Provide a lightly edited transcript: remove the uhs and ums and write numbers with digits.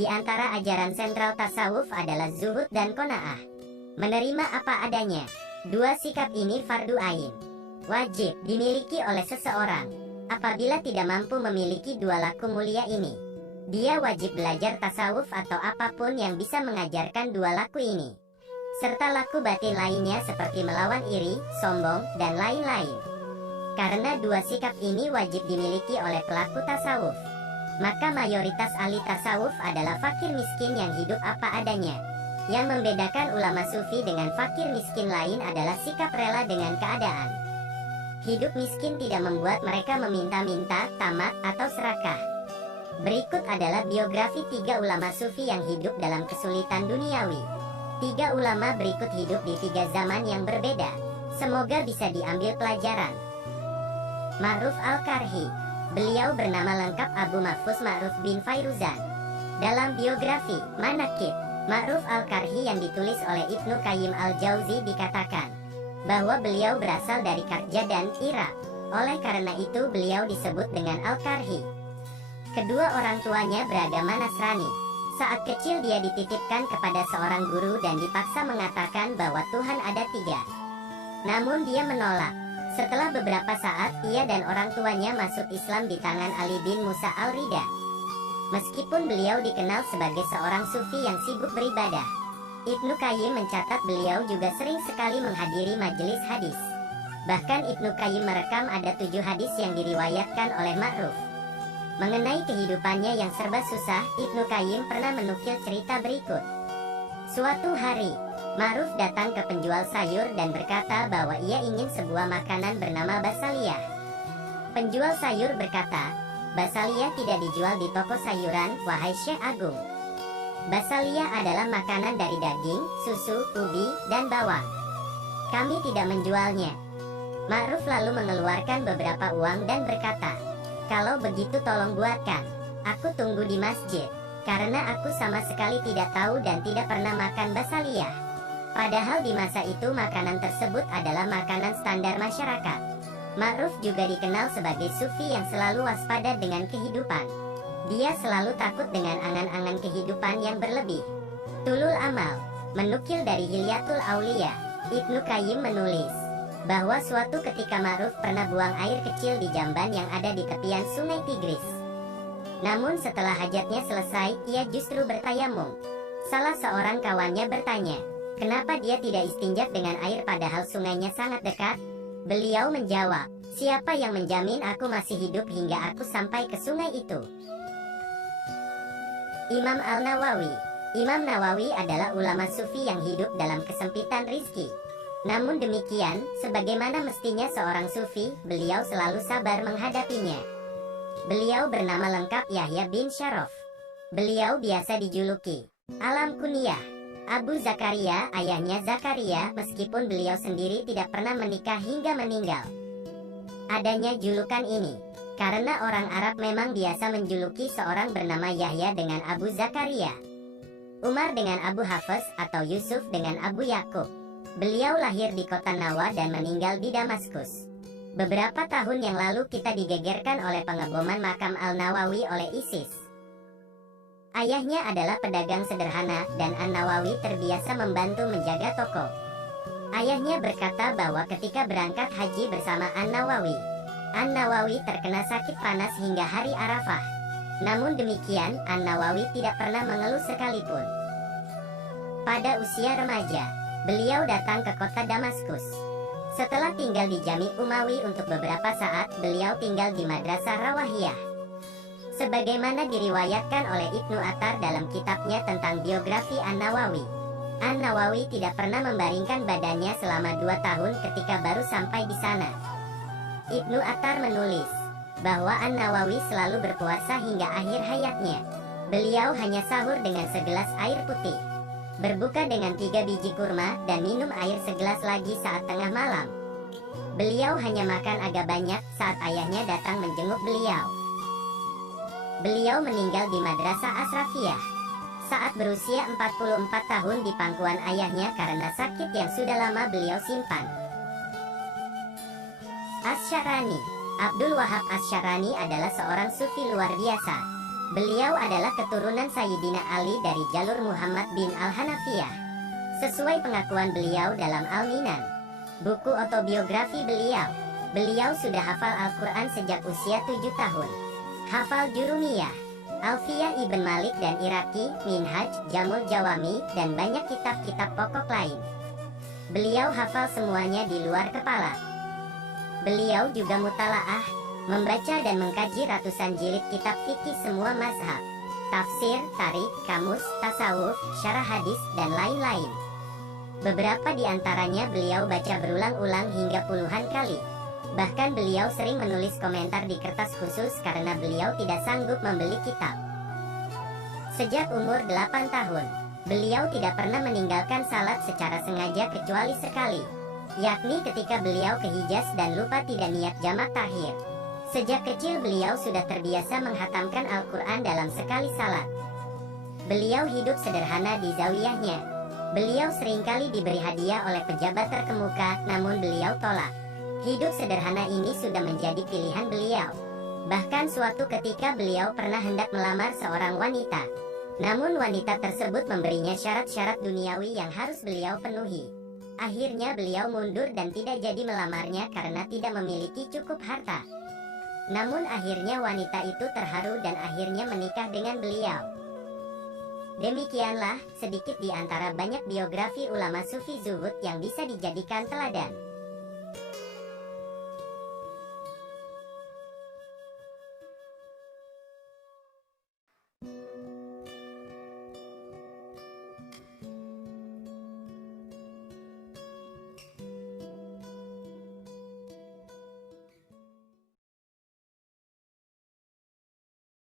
Di antara ajaran sentral tasawuf adalah zuhud dan qanaah. Menerima apa adanya. Dua sikap ini fardu ain, wajib dimiliki oleh seseorang. Apabila tidak mampu memiliki dua laku mulia ini, dia wajib belajar tasawuf atau apapun yang bisa mengajarkan dua laku ini, serta laku batin lainnya seperti melawan iri, sombong, dan lain-lain. Karena dua sikap ini wajib dimiliki oleh pelaku tasawuf, maka mayoritas ahli tasawuf adalah fakir miskin yang hidup apa adanya. Yang membedakan ulama sufi dengan fakir miskin lain adalah sikap rela dengan keadaan. Hidup miskin tidak membuat mereka meminta-minta, tamak, atau serakah. Berikut adalah biografi 3 ulama sufi yang hidup dalam kesulitan duniawi. 3 ulama berikut hidup di 3 zaman yang berbeda. Semoga bisa diambil pelajaran. Ma'ruf Al-Karhi. Beliau bernama lengkap Abu Mahfuz Ma'ruf bin Fairuzan. Dalam biografi Manaqib Ma'ruf Al-Karhi yang ditulis oleh Ibnu Qayyim Al-Jauzi dikatakan bahwa beliau berasal dari Karja dan Irak. Oleh karena itu beliau disebut dengan Al-Karhi. Kedua orang tuanya beragama Nasrani. Saat kecil dia dititipkan kepada seorang guru dan dipaksa mengatakan bahwa Tuhan ada 3. Namun dia menolak. Setelah beberapa saat, ia dan orang tuanya masuk Islam di tangan Ali bin Musa Al-Rida. Meskipun beliau dikenal sebagai seorang sufi yang sibuk beribadah, Ibnu Qayyim mencatat beliau juga sering sekali menghadiri majelis hadis. Bahkan Ibnu Qayyim merekam ada 7 hadis yang diriwayatkan oleh Ma'ruf. Mengenai kehidupannya yang serba susah, Ibnu Qayyim pernah menukil cerita berikut. Suatu hari, Ma'ruf datang ke penjual sayur dan berkata bahwa ia ingin sebuah makanan bernama basaliyah. Penjual sayur berkata, "Basaliyah tidak dijual di toko sayuran, wahai Syekh Agung. Basaliyah adalah makanan dari daging, susu, ubi, dan bawang. Kami tidak menjualnya." Ma'ruf lalu mengeluarkan beberapa uang dan berkata, "Kalau begitu tolong buatkan. Aku tunggu di masjid, karena aku sama sekali tidak tahu dan tidak pernah makan basaliyah." Padahal di masa itu makanan tersebut adalah makanan standar masyarakat. Ma'ruf juga dikenal sebagai sufi yang selalu waspada dengan kehidupan. Dia selalu takut dengan angan-angan kehidupan yang berlebih. Tulul Amal menukil dari Hilyatul Auliya, Ibnu Qayyim menulis bahwa suatu ketika Ma'ruf pernah buang air kecil di jamban yang ada di tepian sungai Tigris. Namun setelah hajatnya selesai, ia justru bertayamum. Salah seorang kawannya bertanya, kenapa dia tidak istinjak dengan air padahal sungainya sangat dekat? Beliau menjawab, "Siapa yang menjamin aku masih hidup hingga aku sampai ke sungai itu?" Imam Al-Nawawi. Imam Nawawi adalah ulama sufi yang hidup dalam kesempitan rizki. Namun demikian, sebagaimana mestinya seorang sufi, beliau selalu sabar menghadapinya. Beliau bernama lengkap Yahya bin Syaraf. Beliau biasa dijuluki Alam Kunyah Abu Zakaria, ayahnya Zakaria, meskipun beliau sendiri tidak pernah menikah hingga meninggal. Adanya julukan ini karena orang Arab memang biasa menjuluki seorang bernama Yahya dengan Abu Zakaria, Umar dengan Abu Hafs atau Yusuf dengan Abu Yakub. Beliau lahir di kota Nawa dan meninggal di Damaskus. Beberapa tahun yang lalu kita digegerkan oleh pengeboman makam Al-Nawawi oleh ISIS. Ayahnya adalah pedagang sederhana dan An-Nawawi terbiasa membantu menjaga toko. Ayahnya berkata bahwa ketika berangkat haji bersama An-Nawawi, An-Nawawi terkena sakit panas hingga hari Arafah. Namun demikian, An-Nawawi tidak pernah mengeluh sekalipun. Pada usia remaja, beliau datang ke kota Damaskus. Setelah tinggal di Jami Umawi untuk beberapa saat, beliau tinggal di Madrasah Rawahiyah. Sebagaimana diriwayatkan oleh Ibnu Attar dalam kitabnya tentang biografi An-Nawawi, An-Nawawi tidak pernah membaringkan badannya selama 2 tahun ketika baru sampai di sana. Ibnu Attar menulis bahwa An-Nawawi selalu berpuasa hingga akhir hayatnya. Beliau hanya sahur dengan segelas air putih, berbuka dengan 3 biji kurma, dan minum air segelas lagi saat tengah malam. Beliau hanya makan agak banyak saat ayahnya datang menjenguk beliau. Beliau meninggal di Madrasah Asrafiyah saat berusia 44 tahun di pangkuan ayahnya karena sakit yang sudah lama beliau simpan. Asy-Syarani. Abdul Wahab Asy-Syarani adalah seorang sufi luar biasa. Beliau adalah keturunan Sayyidina Ali dari jalur Muhammad bin Al-Hanafiyah. Sesuai pengakuan beliau dalam Al-Minan, buku autobiografi beliau, beliau sudah hafal Al-Quran sejak usia 7 tahun. Hafal Jurumiyah, Alfiyah Ibn Malik dan Iraki, Minhaj, Jamul Jawami, dan banyak kitab-kitab pokok lain. Beliau hafal semuanya di luar kepala. Beliau juga mutalaah, membaca dan mengkaji ratusan jilid kitab fikih semua mazhab, tafsir, tarik, kamus, tasawuf, syarah hadis, dan lain-lain. Beberapa di antaranya beliau baca berulang-ulang hingga puluhan kali. Bahkan beliau sering menulis komentar di kertas khusus karena beliau tidak sanggup membeli kitab. Sejak umur 8 tahun, beliau tidak pernah meninggalkan salat secara sengaja kecuali sekali, yakni ketika beliau ke Hijaz dan lupa tidak niat jamak takhir. Sejak kecil beliau sudah terbiasa menghatamkan Al-Quran dalam sekali salat. Beliau hidup sederhana di zawiyahnya. Beliau seringkali diberi hadiah oleh pejabat terkemuka, namun beliau tolak. Hidup sederhana ini sudah menjadi pilihan beliau. Bahkan suatu ketika beliau pernah hendak melamar seorang wanita. Namun wanita tersebut memberinya syarat-syarat duniawi yang harus beliau penuhi. Akhirnya beliau mundur dan tidak jadi melamarnya karena tidak memiliki cukup harta. Namun akhirnya wanita itu terharu dan akhirnya menikah dengan beliau. Demikianlah sedikit di antara banyak biografi ulama sufi zuhud yang bisa dijadikan teladan.